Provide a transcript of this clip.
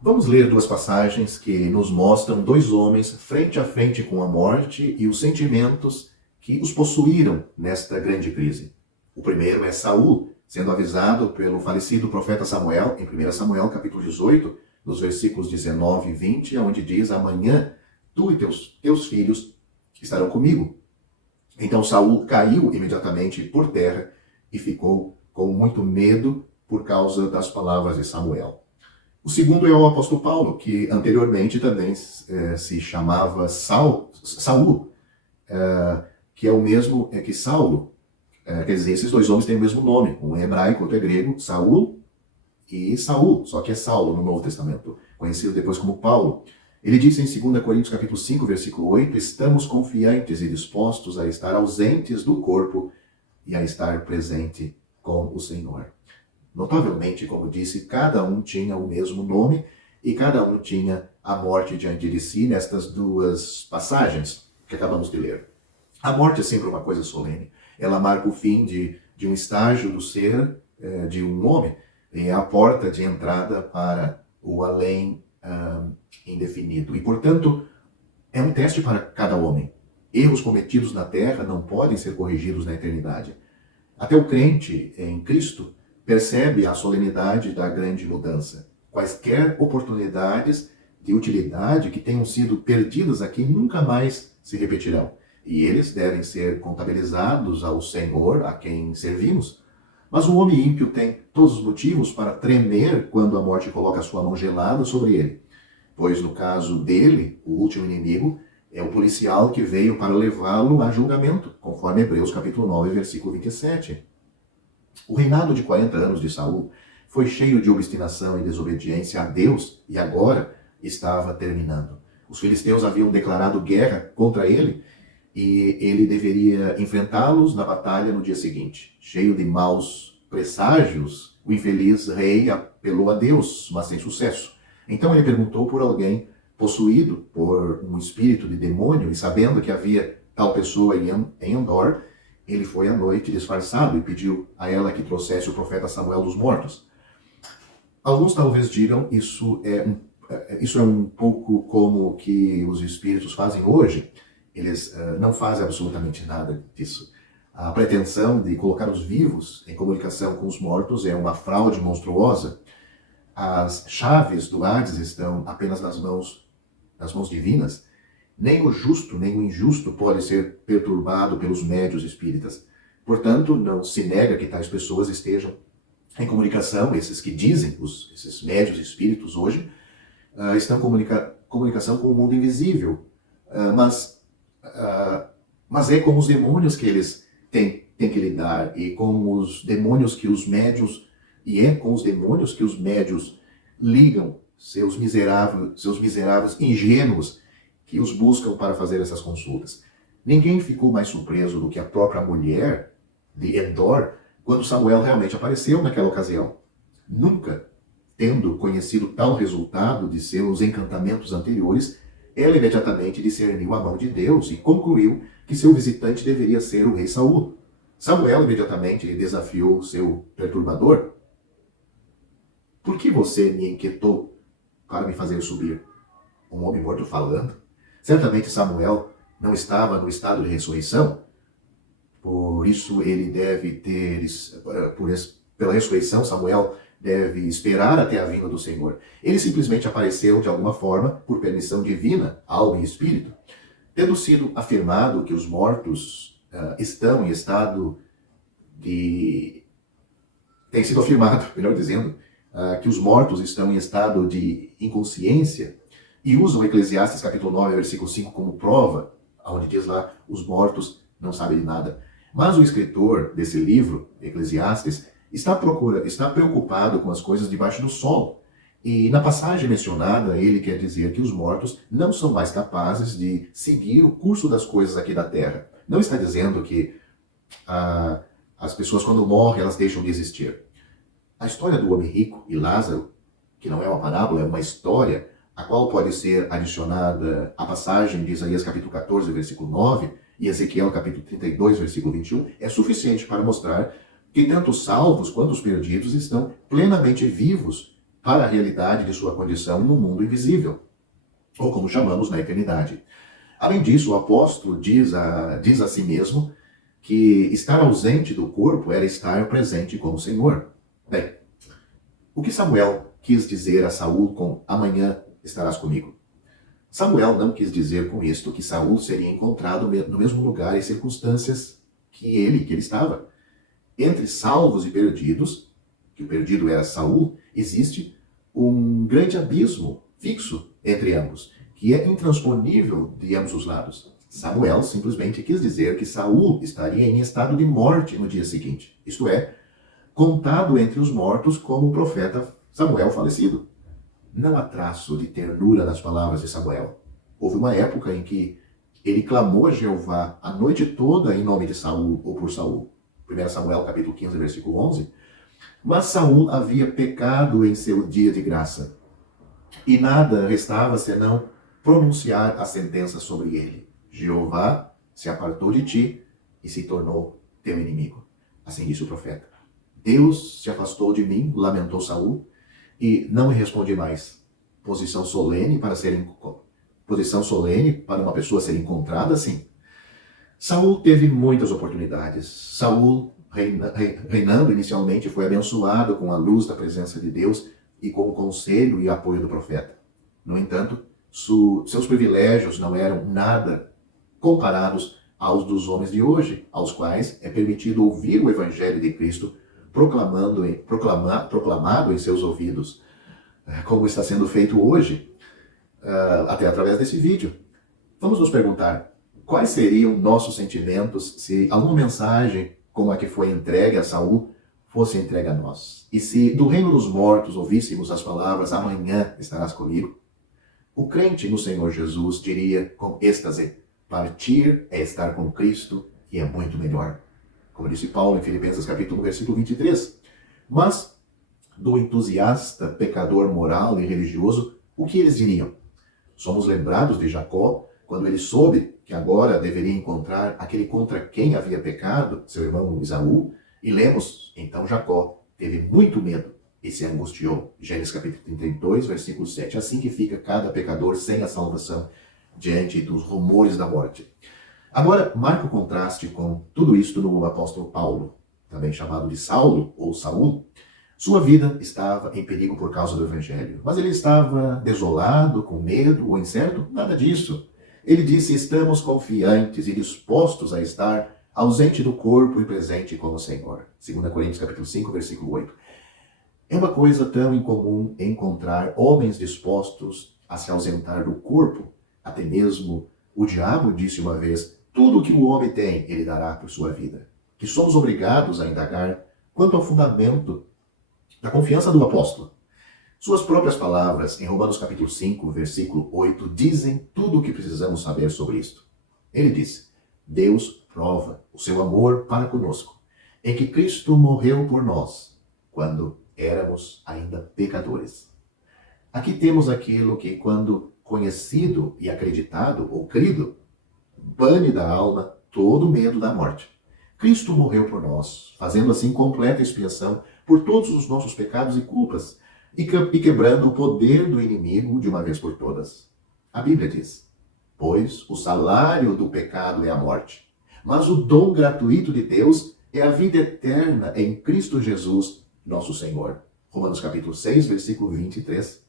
Vamos ler duas passagens que nos mostram dois homens frente a frente com a morte e os sentimentos que os possuíram nesta grande crise. O primeiro é Saul, sendo avisado pelo falecido profeta Samuel, em 1 Samuel capítulo 18, nos versículos 19 e 20, onde diz: amanhã tu e teus filhos estarão comigo. Então Saul caiu imediatamente por terra e ficou com muito medo por causa das palavras de Samuel. O segundo é o apóstolo Paulo, que anteriormente também se chamava Saul, que é o mesmo que Saulo. Quer dizer, esses dois homens têm o mesmo nome, um é hebraico, outro é grego, Saul e Saul, só que é Saulo no Novo Testamento, conhecido depois como Paulo. Ele disse em 2 Coríntios capítulo 5, versículo 8, estamos confiantes e dispostos a estar ausentes do corpo e a estar presente com o Senhor. Notavelmente, como disse, cada um tinha o mesmo nome e cada um tinha a morte diante de si nestas duas passagens que acabamos de ler. A morte é sempre uma coisa solene. Ela marca o fim de um estágio do ser de um homem. É a porta de entrada para o além indefinido. E, portanto, é um teste para cada homem. Erros cometidos na terra não podem ser corrigidos na eternidade. Até o crente em Cristo percebe a solenidade da grande mudança. Quaisquer oportunidades de utilidade que tenham sido perdidas aqui nunca mais se repetirão. E eles devem ser contabilizados ao Senhor, a quem servimos. Mas o homem ímpio tem todos os motivos para tremer quando a morte coloca sua mão gelada sobre ele. Pois no caso dele, o último inimigo é o policial que veio para levá-lo a julgamento, conforme Hebreus capítulo 9, versículo 27. O reinado de 40 anos de Saul foi cheio de obstinação e desobediência a Deus e agora estava terminando. Os filisteus haviam declarado guerra contra ele e ele deveria enfrentá-los na batalha no dia seguinte. Cheio de maus presságios, o infeliz rei apelou a Deus, mas sem sucesso. Então ele perguntou por alguém possuído por um espírito de demônio e sabendo que havia tal pessoa em Endor, ele foi à noite disfarçado e pediu a ela que trouxesse o profeta Samuel dos mortos. Alguns talvez digam isso é um pouco como o que os espíritos fazem hoje. Eles não fazem absolutamente nada disso. A pretensão de colocar os vivos em comunicação com os mortos é uma fraude monstruosa. As chaves do Hades estão apenas nas mãos divinas. Nem o justo, nem o injusto pode ser perturbado pelos médios espíritas. Portanto, não se nega que tais pessoas estejam em comunicação, esses que dizem, esses médios espíritos hoje, estão em comunicação com o mundo invisível. Mas é com os demônios que eles têm que lidar, e com os demônios que os médios, e é com os demônios que os médios ligam, seus miseráveis ingênuos, que os buscam para fazer essas consultas. Ninguém ficou mais surpreso do que a própria mulher de Endor quando Samuel realmente apareceu naquela ocasião. Nunca tendo conhecido tal resultado de seus encantamentos anteriores, ela imediatamente discerniu a mão de Deus e concluiu que seu visitante deveria ser o rei Saul. Samuel imediatamente desafiou seu perturbador. Por que você me inquietou para me fazer subir? Um homem morto falando? Certamente Samuel não estava no estado de ressurreição, por isso ele deve ter, pela ressurreição, Samuel deve esperar até a vinda do Senhor. Ele simplesmente apareceu de alguma forma, por permissão divina, alma e espírito. Tendo sido afirmado que os mortos estão em estado de... Tem sido afirmado, melhor dizendo, que os mortos estão em estado de inconsciência, e usam Eclesiastes capítulo 9, versículo 5 como prova, onde diz lá, os mortos não sabem de nada. Mas o escritor desse livro, Eclesiastes, está preocupado com as coisas debaixo do sol. E na passagem mencionada, ele quer dizer que os mortos não são mais capazes de seguir o curso das coisas aqui da terra. Não está dizendo que as pessoas, quando morrem, elas deixam de existir. A história do homem rico e Lázaro, que não é uma parábola, é uma história, a qual pode ser adicionada à passagem de Isaías capítulo 14, versículo 9, e Ezequiel capítulo 32, versículo 21, é suficiente para mostrar que tanto os salvos quanto os perdidos estão plenamente vivos para a realidade de sua condição no mundo invisível, ou como chamamos na eternidade. Além disso, o apóstolo diz a si mesmo que estar ausente do corpo era estar presente com o Senhor. Bem, o que Samuel quis dizer a Saul com amanhã estarás comigo? Samuel não quis dizer com isto que Saul seria encontrado no mesmo lugar e circunstâncias que ele estava. Entre salvos e perdidos, que o perdido era Saul, existe um grande abismo fixo entre ambos, que é intransponível de ambos os lados. Samuel simplesmente quis dizer que Saul estaria em estado de morte no dia seguinte, isto é, contado entre os mortos como o profeta Samuel falecido. Não há traço de ternura nas palavras de Samuel. Houve uma época em que ele clamou a Jeová a noite toda em nome de Saul ou por Saul. 1 Samuel capítulo 15, versículo 11. Mas Saul havia pecado em seu dia de graça, e nada restava senão pronunciar a sentença sobre ele. Jeová se apartou de ti e se tornou teu inimigo. Assim disse o profeta. Deus se afastou de mim, lamentou Saul, e não me respondi mais. Posição solene para uma pessoa ser encontrada assim. Saul teve muitas oportunidades. Saul, reinando inicialmente, foi abençoado com a luz da presença de Deus e com o conselho e apoio do profeta. No entanto, seus privilégios não eram nada comparados aos dos homens de hoje, aos quais é permitido ouvir o Evangelho de Cristo proclamado em seus ouvidos, como está sendo feito hoje, até através desse vídeo. Vamos nos perguntar, quais seriam nossos sentimentos se alguma mensagem como a que foi entregue a Saul fosse entregue a nós? E se do reino dos mortos ouvíssemos as palavras, amanhã estarás comigo? O crente no Senhor Jesus diria com êxtase, partir é estar com Cristo e é muito melhor. Como disse Paulo em Filipenses capítulo 1, versículo 23. Mas do entusiasta, pecador moral e religioso, o que eles diriam? Somos lembrados de Jacó, quando ele soube que agora deveria encontrar aquele contra quem havia pecado, seu irmão Esaú, e lemos, então Jacó teve muito medo e se angustiou. Gênesis capítulo 32, versículo 7. Assim que fica cada pecador sem a salvação diante dos rumores da morte. Agora, marca o contraste com tudo isto no apóstolo Paulo, também chamado de Saulo ou Saul. Sua vida estava em perigo por causa do Evangelho, mas ele estava desolado, com medo ou incerto? Nada disso. Ele disse, estamos confiantes e dispostos a estar ausente do corpo e presente com o Senhor. 2 Coríntios capítulo 5, versículo 8. É uma coisa tão incomum encontrar homens dispostos a se ausentar do corpo. Até mesmo o diabo disse uma vez, tudo o que o homem tem, ele dará por sua vida. Que somos obrigados a indagar quanto ao fundamento da confiança do apóstolo. Suas próprias palavras, em Romanos capítulo 5, versículo 8, dizem tudo o que precisamos saber sobre isto. Ele disse, Deus prova o seu amor para conosco, em que Cristo morreu por nós, quando éramos ainda pecadores. Aqui temos aquilo que, quando conhecido e acreditado ou crido, bane da alma todo medo da morte. Cristo morreu por nós, fazendo assim completa expiação por todos os nossos pecados e culpas, e quebrando o poder do inimigo de uma vez por todas. A Bíblia diz, pois o salário do pecado é a morte, mas o dom gratuito de Deus é a vida eterna em Cristo Jesus, nosso Senhor. Romanos capítulo 6, versículo 23.